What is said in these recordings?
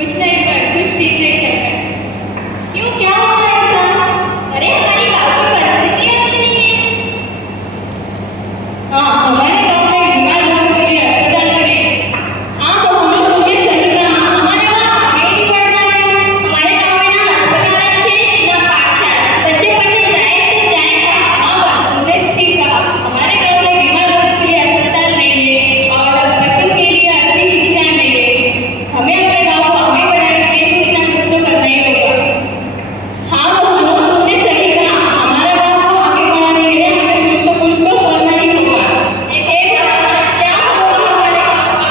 कुछ नहीं पर कुछ ठीक नहीं चल रहा। क्यों, क्या हुआ ऐसा? अरे हमारी गांव की परिस्थिति अच्छी नहीं है। हाँ, हमारे गांव में बीमार लोगों के लिए अस्पताल बने। हाँ, तो हम लोग तुमने सही कहा, हमारा गांव आगे ही बढ़ रहा है। हमारे गांव में ना अस्पताल अच्छे ना पाठशाला, बच्चे पढ़ने जाए तो जाए कहाँ? हाँ बात तुमने ठीक कहा, हमारे गांव में बीमार लोगों के लिए अस्पताल नहीं है और बच्चों के लिए अच्छी शिक्षा नहीं है। हमें अपने गांव को आगे बढ़ाने के लिए कुछ ना कुछ तो करना ही होगा। हाँ मोहनो, तुमने सही कहा, हमारा गांव को आगे बढ़ाने के लिए हमें कुछ तो करना ही होगा। क्या होगा हमारे गांव का?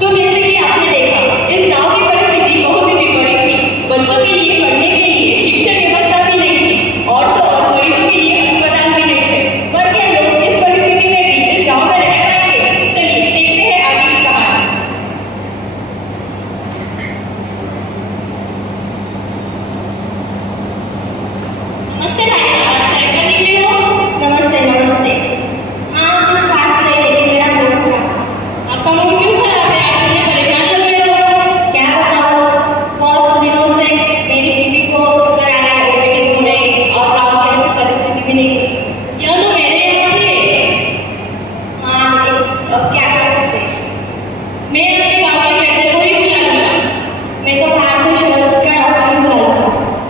तो जैसे कि आपने देखा, इस गांव की परिस्थिति बहुत ही विपरीत थी। बच्चों के लिए पढ़ने के लिए शिक्षण व्यवस्था भी नहीं थी और तो और मरीजों के लिए अस्पताल भी नहीं थे। पर क्या लोग इस परिस्थिति में भी इस गांव में रह पाएंगे? चलिए देखते हैं आगे की कहानी। नमस्ते भाई साहब, आज सैर पर निकले हो? नमस्ते नमस्ते। हाँ कुछ खास नहीं, लेकिन मेरा मूड खराब। आपका मूड क्यों खराब है? आप इतने परेशान लग रहे हो। क्या बताऊँ, बहुत दिनों से मेरी बीवी को चक्कर आ रहा है, वोमिटिंग हो रही है और गांव की अच्छी परिस्थिति भी नहीं है। यह तो मेरे यहाँ भी है। हाँ लेकिन अब क्या कर सकते हैं? मैं अपने गांव के वैद्य को ही बुला लूंगा। मैं तो बाहर से शहर का डॉक्टर ही बुला लूंगा।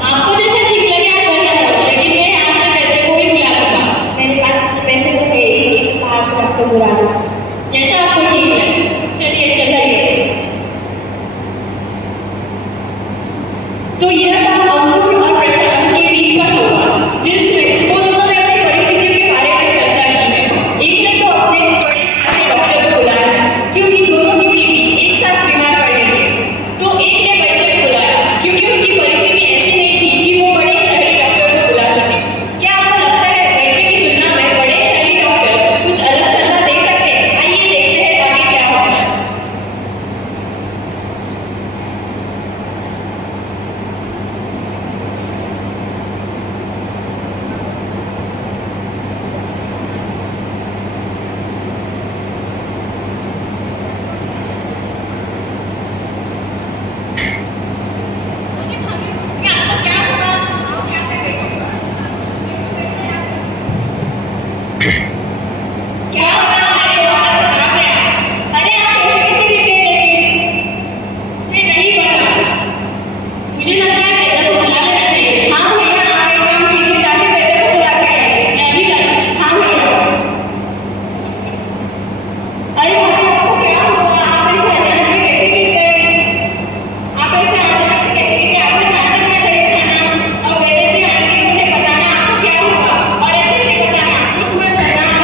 आपको जैसा ठीक लगे आप वैसा करो, लेकिन मैं यहाँ से वैद्य को ही बुला लूंगा। मेरे पास पैसे तो है ही कि बाहर से डॉक्टर बुला लूंगा। जैसा आपको ठीक लगे। चलिए चलिए। तो यह था अंकुर और प्रशांत के बीच का संवाद, जिसमें वो दोनों ने अपनी परिस्थितियों के बारे में चर्चा की है। एक ने तो अपने बड़े खासे डॉक्टर को बुलाया है, क्योंकि दोनों की बीवी एक साथ बीमार पड़ रही है। तो एक ने वैद्य को बुलाया, क्योंकि उनकी परिस्थिति ऐसी नहीं थी कि वो बड़े शहरी डॉक्टर को बुला सके। क्या आपको लगता है वैद्य की तुलना में बड़े शहरी डॉक्टर कुछ अलग सलाह दे सकते हैं? आइए देखते हैं आगे क्या होता है। क्या होगा हमारे हालत खराब है? अरे आप ऐसे कैसे लिखते हैं? मुझे नहीं पता। मुझे लगता है वैद्य को बुला लेना चाहिए। हाँ भैया, आप एक काम कीजिए, जाके वैद्य को बुला के आइए। मैं अभी जाती हूँ। हाँ भैया। अरे भाई, आपको क्या हुआ? आप ऐसे अचानक से कैसे गिर गए? आप ऐसे अचानक से कैसे गिर गए? आपने ध्यान रखना चाहिए था ना। और वैद्य जी आएंगे, उन्हें बताना आपको क्या हुआ और अच्छे से बताना, कुछ मत बताना।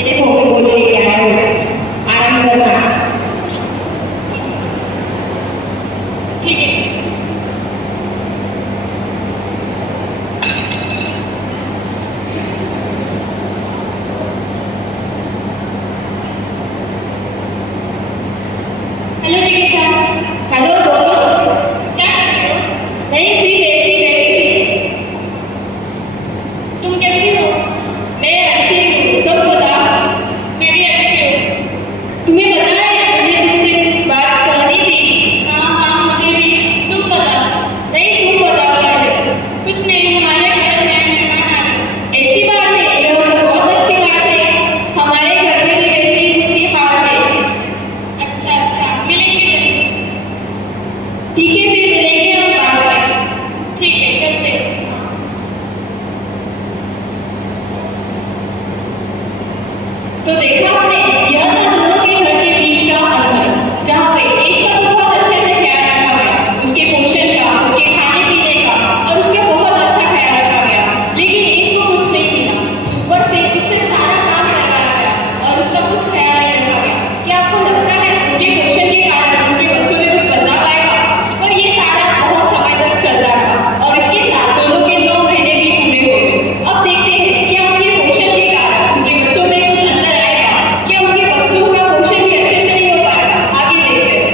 ये देखो मैं गोली लेके आया हूँ, आराम करना। ठीक है। हेलो जिज्ञासा। हेलो बोलो। क्या कर रही हो? नहीं सिर्फ ऐसी बैठी थी। तुम कैसी हो? मैं अच्छी हूँ, तुम बताओ। मैं भी अच्छी हूँ। तुम्हें पता है मुझे तुमसे कुछ बात करनी थी। हाँ हाँ, मुझे भी। तुम बताओ। नहीं तुम बताओ पहले। कुछ नहीं, हमारे घर में मेहमान आए। ऐसी बात है, यह तो बहुत अच्छी बात है। हमारे घर में भी वैसी कुछ ही हाल है। अच्छा अच्छा, मिलेंगे जल्दी। ठीक है फिर मिलेंगे हम बाद में। ठीक है, चलते। तो देखा आपने, यह था दोनों के घर के बीच का अंतर, जहाँ पे एक का तो बहुत अच्छे से ख्याल रखा गया, उसके पोषण का, उसके खाने पीने का और उसके बहुत अच्छा ख्याल रखा गया, लेकिन एक को कुछ नहीं मिला। ऊपर से उससे सारा काम करवाया गया और उसका कुछ ख्याल नहीं रखा गया। क्या आपको लगता है उनके पोषण के कारण उनके बच्चों में कुछ बदलाव आएगा? पर ये सारा बहुत समय तक चल रहा था और इसके साथ दोनों के 9 महीने भी पूरे हो गए। अब देखते हैं क्या उनके पोषण के कारण उनके बच्चों में कुछ अंतर आएगा, क्या उनके बच्चों का पोषण भी अच्छे से नहीं हो पाएगा। आगे देखते हैं।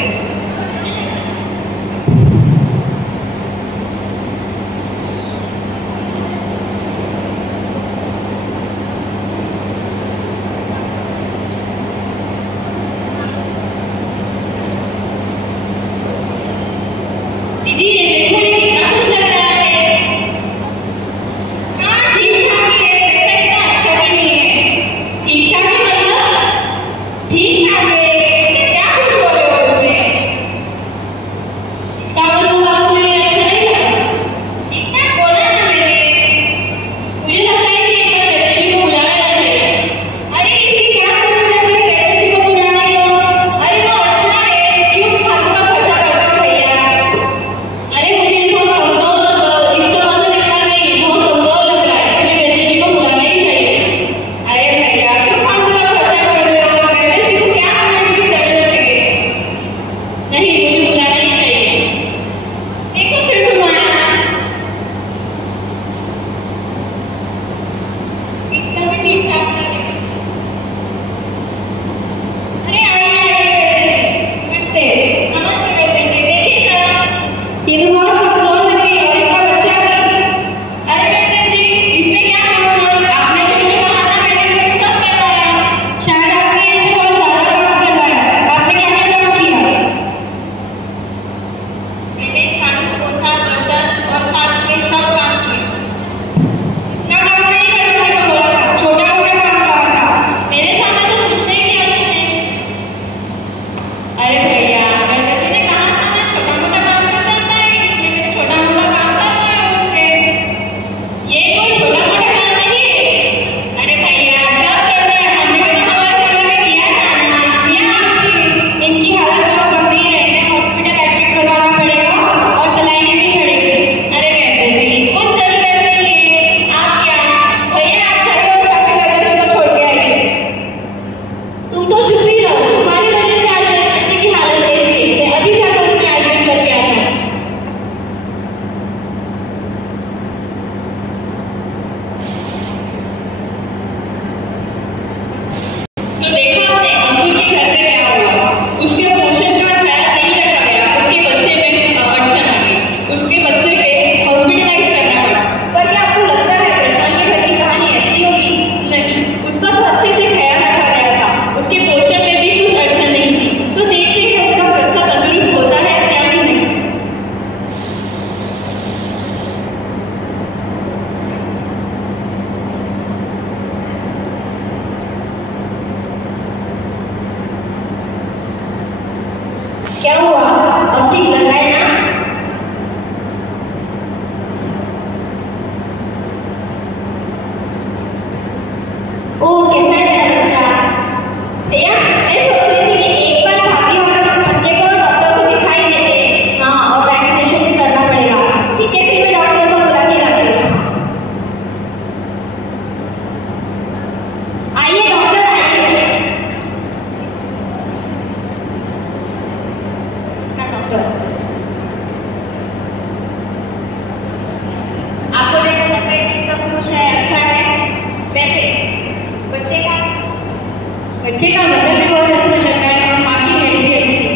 बच्चे का वजन भी बहुत अच्छा लग रहा है और माँ की हेल्थ भी अच्छी है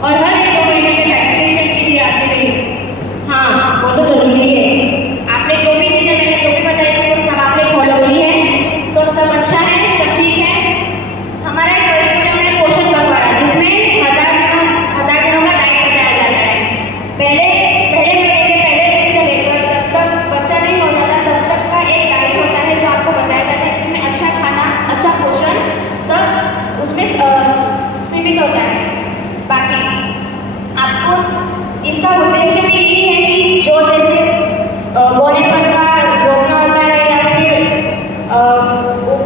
और हर एक 2 महीने में वैक्सीनेशन के लिए आते रहिए। हाँ, वो तो जरूरी है। आपने जो भी चीजें मैंने जो भी बताई थी वो सब आपने फॉलो की है, सब अच्छा है, सब ठीक है। हमारा एक करिकुलम है पोषण पखवाड़ा, जिसमें 1000 दिनों का डाइट बताया जाता है। पहले महीने के पहले दिन से लेकर जब तक बच्चा नहीं हो जाता तब तक का एक डाइट होता है जो आपको बताया जाता है, जिसमें अच्छा खाना, अच्छा पोषण सब उसमें सीमित होता है। बाकी आपको इसका उद्देश्य भी यही है कि जो जैसे बौनेपन का रोकना होता है या फिर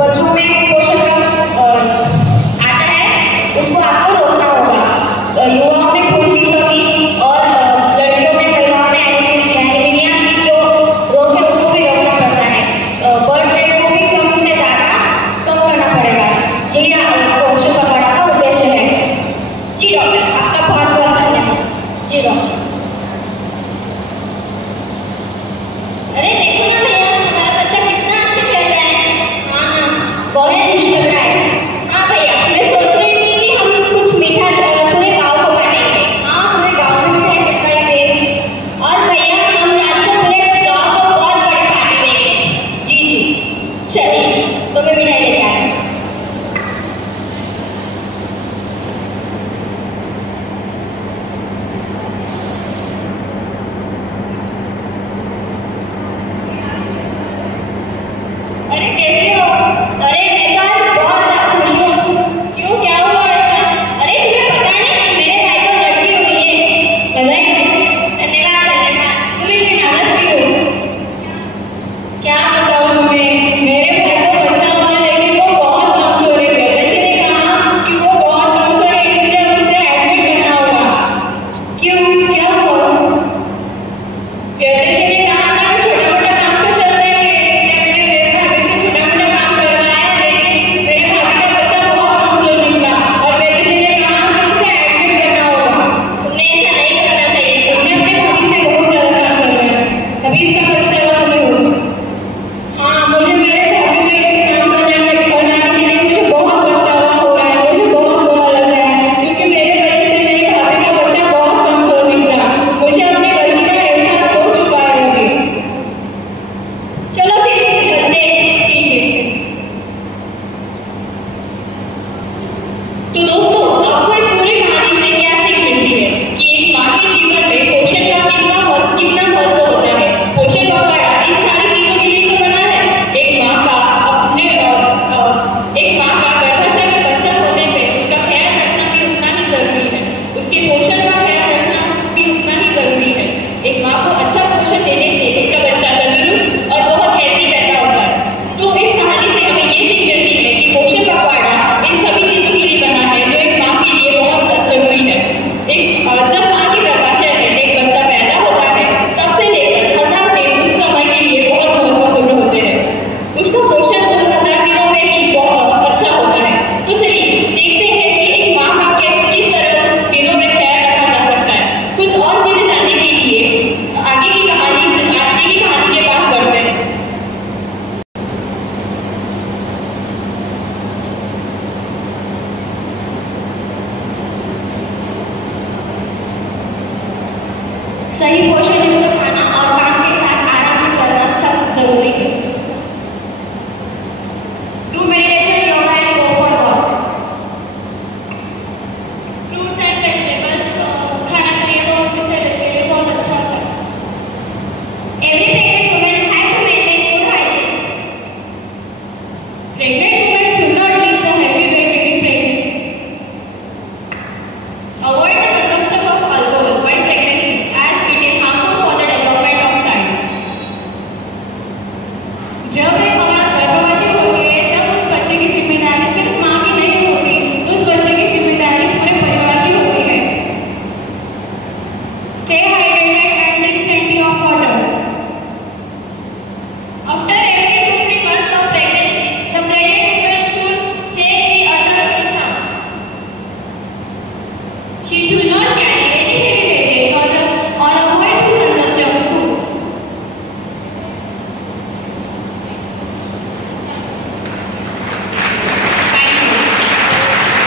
बच्चों में पोषण आता है, उसको आपको रोकना होगा। युवाओं में खून की कमी और लड़कियों में महिलाओं में एनीमिया की जो रोग है उसको भी रोकना पड़ता है। बर्थ रेट को भी कम से ज़्यादा कम करना पड़ेगा। यही पोषण पखवाड़ा का उद्देश्य है। जी डॉक्टर, आपका बहुत बहुत धन्यवाद। जी डॉक्टर। अरे देखो ना भैया, हमारा बच्चा कितना अच्छा खेल रहा है। हाँ, बहुत